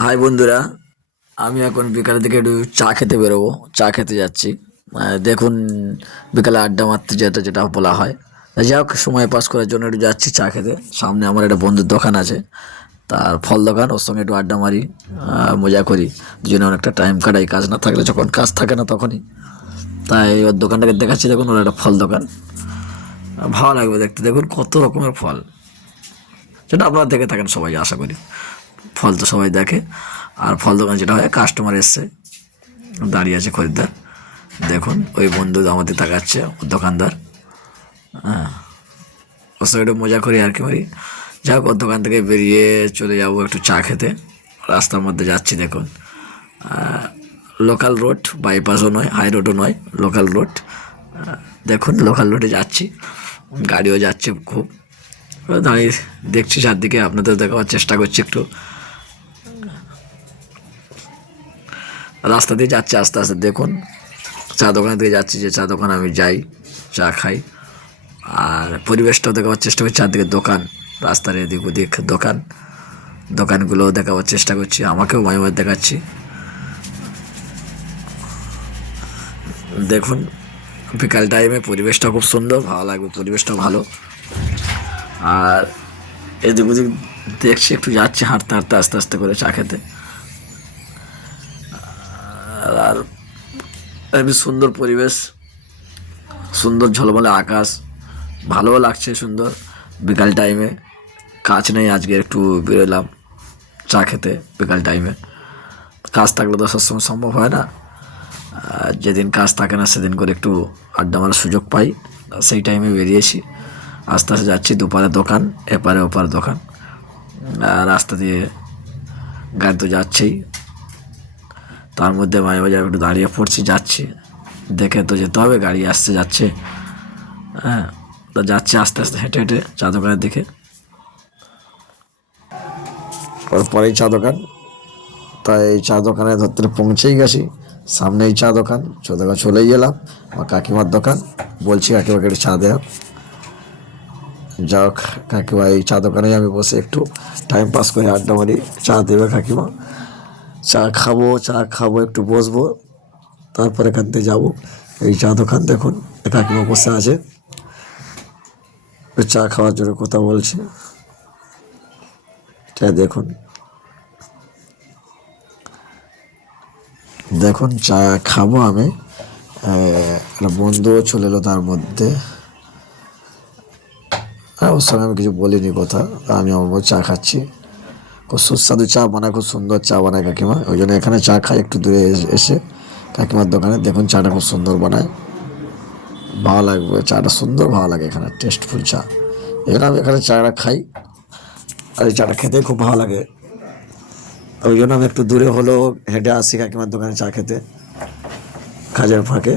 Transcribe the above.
High বন্ধুরা, আমি এখন বিকালের দিকে একটু চা খেতে বেরোবো। চা খেতে যাচ্ছি। দেখুন, বিকালে আড্ডা মারতে যেতে যেটা বলা হয়। যাই হোক, সময় পাস করার জন্য একটু যাচ্ছি চা খেতে। সামনে আমার একটা বন্ধুর দোকান আছে। তার ফল দোকান, ওর সঙ্গে একটু আড্ডা মারি মজা করি। দুজনে অনেকটা টাইম কাটাই, কাজ না থাকলে যখন কাজ থাকে না তখনই। তাই ওর দোকানটাকে দেখাচ্ছি, দেখুন, ওর একটা ফল দোকান। ভালো লাগবে দেখতে। দেখুন, কত রকমের ফল। সেটা আপনারা দেখে থাকেন সবাই, আশা করি। ফল তো সবাই দেখে। আর ফল দোকান যেটা হয় কাস্টমার এসছে। দাঁড়িয়ে আছে খরিদ্দার। দেখুন, ওই বন্ধু আমাদের তাকাচ্ছে দোকানদার। হ্যাঁ। ওর একটু মজা করি আর কি মারি যাই হোক, ওর দোকান থেকে বেরিয়ে চলে যাব একটু চা খেতে। রাস্তার মধ্যে যাচ্ছি, দেখুন। লোকাল রোড বাইপাসও নয় হাই রোডও নয় লোকাল রোড দেখুন লোকাল রোডে যাচ্ছি। গাড়িও যাচ্ছে খুব। দাঁড়িয়ে দেখছি চারদিকে, আপনাদের দেখাবার চেষ্টা করছি একটু। রাস্তা দিয়ে যাচ্ছে আস্তে আস্তে, দেখুন। চা দোকানে দিয়ে যাচ্ছি যে চা দোকানে আমি যাই, চা খাই। আর পরিবেশটাও দেখাবার চেষ্টা করছি, চারদিকে দোকান, রাস্তার এদিক ওদিক দোকান। দোকানগুলোও দেখাবার চেষ্টা করছি, আমাকেও মাঝে মাঝে দেখাচ্ছি। দেখুন, বিকাল টাইমে পরিবেশটা খুব সুন্দর, ভালো লাগবে পরিবেশটা ভালো। আর এদিক ওদিক দেখছি, একটু যাচ্ছি, হাঁটতে হাঁটতে আস্তে আস্তে করে চা খেতে আর- আর এমনি সুন্দর পরিবেশ, সুন্দর ঝলমলে আকাশ, ভালোও লাগছে সুন্দর। বিকাল টাইমে কাজ নেই, আজকে একটু বেরোলাম চা খেতে বিকাল টাইমে কাজ থাকলে তো সবসময় সম্ভব হয় না। যেদিন কাজ থাকে না, সেদিন করে একটু আড্ডা মারার সুযোগ পাই। সেই টাইমে বেরিয়েছি, আস্তে আস্তে যাচ্ছি দুপারে দোকান, এপারে ওপারে দোকান। রাস্তা দিয়ে গাড়ি তো যাচ্ছেই তার মধ্যে মাঝে মাঝে একটু দাঁড়িয়ে পড়ছি, যাচ্ছি। দেখে তো যেতে হবে, গাড়ি আসছে, যাচ্ছে। হ্যাঁ তো যাচ্ছে আস্তে আস্তে, হেঁটে হেঁটে চা দোকানের দিকে। পরেই চা দোকান। তাই এই চা দোকানে ধরতে পৌঁছেই গেছি। সামনেই চা দোকান চা দোকান চলেই গেলাম। আমার কাকিমার দোকান। বলছি, কাকিমাকে একটু চা দেওয়া যাক, কাকিমা, এই চা দোকানে আমি বসে একটু টাইম পাস করে আড্ডা মারি। চা দেবে কাকিমা। চা খাব চা খাব, একটু বসবো। তারপরে এখান থেকে যাব। এই চা দোকান দেখুন কাকিমা বসে আছে। চা খাওয়ার জন্য কথা বলছে। চা দেখুন। দেখুন, চা খাব আমি। একটা বন্ধুও চলে এলো তার মধ্যে। ওর সঙ্গে আমি কিছু বলিনি কথা। আমি আমার চা খাচ্ছি। সুস্বাদু চা বানায়, খুব সুন্দর চা বানায় কাকিমা। ওই জন্য এখানে চা খাই একটু দূরে এসে- কাকিমার দোকানে দেখুন চাটা খুব সুন্দর বানায়। ভালো লাগবে, চাটা সুন্দর, ভালো লাগে এখানে টেস্টফুল চা। এখানে আমি এখানে চাটা খাই, আর এই চাটা খেতে খুব ভালো লাগে। ওই জন্য আমি একটু দূরে হলেও হেঁটে আসি কাকিমার দোকানে চা খেতে, কাজের ফাঁকে।